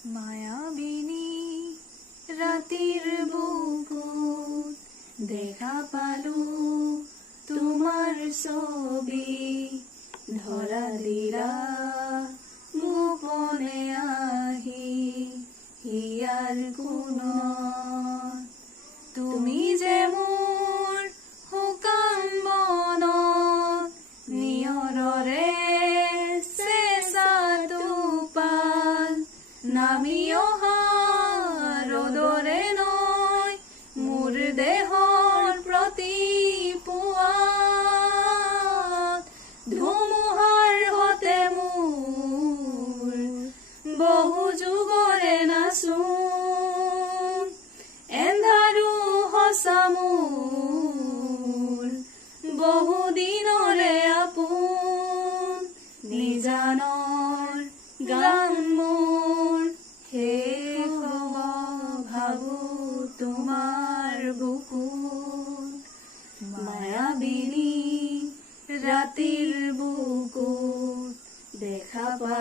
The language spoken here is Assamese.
মায়াবিনী ৰাতিৰ বুকুত দেখা পালো তোমাৰ ছবি, ধৰা দিলা গোপনে আহি হিয়াৰ কোণত। তুমি যে মোৰ শুকান মনত নিয়ৰৰে চেঁচা টোপাল, নামি অহা ৰ'দৰে নৈ মোৰ দেহৰ প্ৰতি পুৱাত, ধুমুহাৰ হতে মোৰ বহু যুগৰে নাচোন, এন্ধাৰো সঁচা মোৰ বহু দিনৰে আপোন, নিজানৰ গান মোৰ শেষ হ'ব ভাবো তোমাৰ বুকুত। মায়াবিনী ৰাতিৰ বুকুত দেখা পা